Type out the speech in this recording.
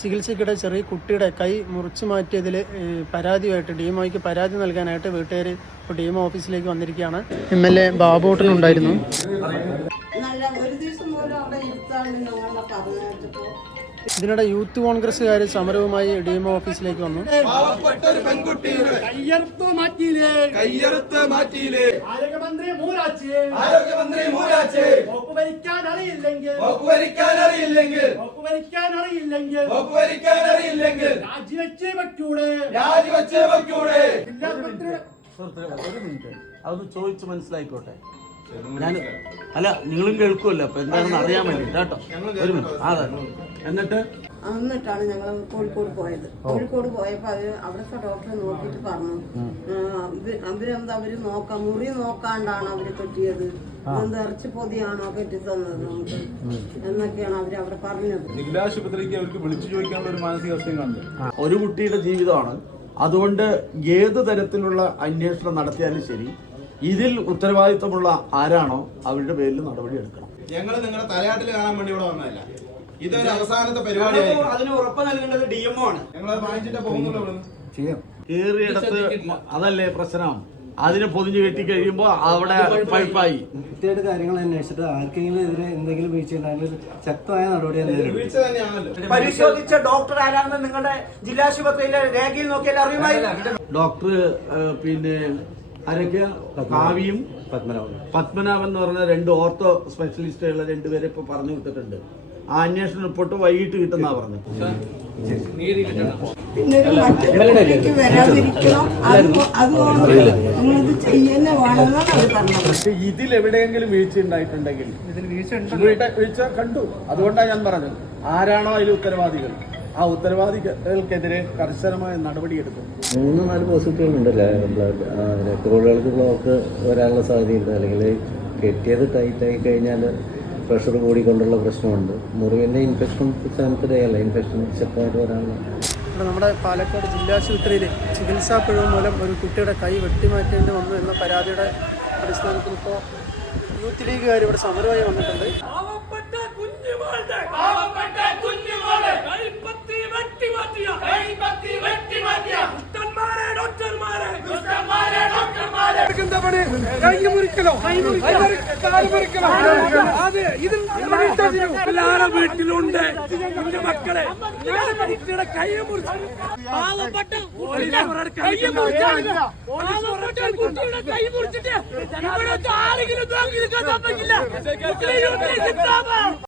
ചികിത്സയ്ക്കിടെ ചെറിയ കുട്ടിയുടെ കൈ മുറിച്ചു മാറ്റിയതിൽ പരാതിയായിട്ട് ഡിഎംഒയ്ക്ക് പരാതി നൽകാനായിട്ട് വീട്ടുകാർ ഇപ്പോൾ ഡിഎംഒ ഓഫീസിലേക്ക് വന്നിരിക്കുകയാണ്. എം എൽ എ ബാബുട്ടനുണ്ടായിരുന്നു ഇതിനിടെ യൂത്ത് കോൺഗ്രസ്സുകാർ സമരവുമായി ഡിഎംഒ ഓഫീസിലേക്ക് വന്നു. ആരോഗ്യമന്ത്രി മൂരാച്ചി. ആരോഗ്യമന്ത്രി മൂരാച്ചേ. ഭരിക്കാൻ അറിയില്ലെങ്കിൽ. വകുപ്പരിക്കാൻ അറിയില്ലെങ്കിൽ. ഒപ്പുവരിക്കാൻ അറിയില്ലെങ്കിൽ ഒപ്പുവരിക്കാൻ അറിയില്ലെങ്കിൽ രാജിവെച്ചേ പറ്റൂടെ. രാജിവെച്ചേ പറ്റൂടെ. ഒരു മിനിറ്റ്. അതൊന്ന് ചോദിച്ച് മനസ്സിലായിക്കോട്ടെ? ഞാൻ അല്ല നിങ്ങളും കേൾക്കുമല്ലോ അപ്പൊ എന്താണെന്ന് അറിയാൻ വേണ്ടിട്ട് കേട്ടോ. ഒരു മിനിറ്റ് അതെ എന്നിട്ട്? എന്നിട്ടാണ് ഞങ്ങൾ കോഴിക്കോട് പോയത്. കോഴിക്കോട് പോയപ്പോ അവർ അവിടുത്തെ ഡോക്ടറെ നോക്കിയിട്ട് പറഞ്ഞു. അവരെന്താ അവർ നോക്കാം? മുറി നോക്കാണ്ടാണ് അവർ കെട്ടിയത്. ഇറച്ചി പൊതിയാണോ കെട്ടി തന്നത് നമുക്ക്? എന്നൊക്കെയാണ് അവർ അവിടെ പറഞ്ഞത്. ജില്ലാശുപത്രിക്ക് അവർക്ക് വിളിച്ചു ചോദിക്കാനുള്ള ഒരു മാനസികാവസ്ഥയും ഒരു കുട്ടിയുടെ ജീവിതമാണ്. അതുകൊണ്ട് ഏത് തരത്തിലുള്ള അന്വേഷണം നടത്തിയാലും ശരി ഇതിൽ ഉത്തരവാദിത്തമുള്ള ആരാണോ അവരുടെ പേരിൽ നടപടി എടുക്കണം. ഞങ്ങൾ നിങ്ങളുടെ തലയാട്ടിൽ കാണാൻ വേണ്ടി ഇവിടെ വന്നതല്ല. ഇതൊരു അവസാനത്തെ പരിപാടി അതിന് ഉറപ്പ് നൽകേണ്ടത് ഡി എംഒ ആണ്. ഞങ്ങൾ വാങ്ങിച്ചിട്ട് പോകുന്നുള്ളൂ ചെയ്യാം. അതല്ലേ പ്രശ്നം. അതിന് പൊതിഞ്ഞു കെട്ടി കഴിയുമ്പോൾ അവിടെ പഴുപ്പായി കൃത്യമായിട്ട് കാര്യങ്ങൾ അന്വേഷിച്ചിട്ട് ആർക്കെങ്കിലും എതിരെ എന്തെങ്കിലും വീഴ്ച ഉണ്ടായാലും ശക്തമായ നടപടി പരിശോധിച്ച ഡോക്ടർ ആരാണെന്ന് നിങ്ങളുടെ ജില്ലാശുപത്രിയിലെ രേഖയിൽ നോക്കിയാൽ അറിയുമായി ഡോക്ടർ പിന്നെ ആരൊക്കെ കാവിയും. പത്മനാഭൻ. പത്മനാഭൻ എന്ന് പറഞ്ഞ രണ്ട് ഓർത്തോ സ്പെഷ്യലിസ്റ്റുകളെ രണ്ടുപേരെ ഇപ്പൊ പറഞ്ഞു വിട്ടിട്ടുണ്ട്. ആ അന്വേഷണ റിപ്പോർട്ട് വൈകിട്ട് കിട്ടുന്നാ പറഞ്ഞു പിന്നെ വരാതിരിക്കണം. അത് അതുകൊണ്ട് നിങ്ങളിത് ചെയ്യുന്ന വേണമെന്നാണ് അവർ പറഞ്ഞത്. പക്ഷെ ഇതിൽ എവിടെയെങ്കിലും വീഴ്ച ഉണ്ടായിട്ടുണ്ടെങ്കിൽ വീഴ്ച കണ്ടു. അതുകൊണ്ടാണ് ഞാൻ പറഞ്ഞത്. ആരാണോ അതിൽ ഉത്തരവാദികൾ? ആ ഉത്തരവാദികൾക്കെതിരെ കർശനമായ നടപടിയെടുക്കും മൂന്ന് നാല് പോസിറ്റീവ് ഉണ്ടല്ലേ? രക്തക്കൊഴലുകൾക്ക് ബ്ലോക്ക് വരാനുള്ള സാധ്യതയുണ്ട്. അല്ലെങ്കിൽ കെട്ടിയത് ടൈറ്റായി ആയി കഴിഞ്ഞാൽ പ്രഷർ കൂടിക്കൊണ്ടുള്ള പ്രശ്നമുണ്ട്. മുറിവിന്റെ ഇൻഫെക്ഷൻ സാനിറ്ററിയല്ല ഇൻഫെക്ഷൻ ശക്തമായിട്ട് വരാനുള്ള. നമ്മുടെ പാലക്കാട് ജില്ലാശുപത്രിയിൽ ചികിത്സാ പിഴവ് മൂലം ഒരു കുട്ടിയുടെ കൈ വെട്ടിമാറ്റേണ്ടി വന്നു എന്ന പരാതിയുടെ അടിസ്ഥാനത്തിൽ ഇപ്പോൾ യൂത്ത് ലീഗുകാർ ഇവിടെ സമരമായി വന്നിട്ടുണ്ട്. ഡോക്ടർമാരെ കൈ മുറിക്കലോ കൈ മുറിക്കലോ അതെ ഇതിൽ എല്ലാവരുടെ വീട്ടിലുണ്ട്. എന്റെ മക്കളെ കുട്ടിയുടെ കൈ മുറിച്ചു പാവപ്പെട്ട കൈ കുട്ടിയുടെ കൈ മുറിച്ചിട്ട് ഇവിടെ ആരെങ്കിലും നോക്കി നിൽക്കാൻ പറ്റില്ല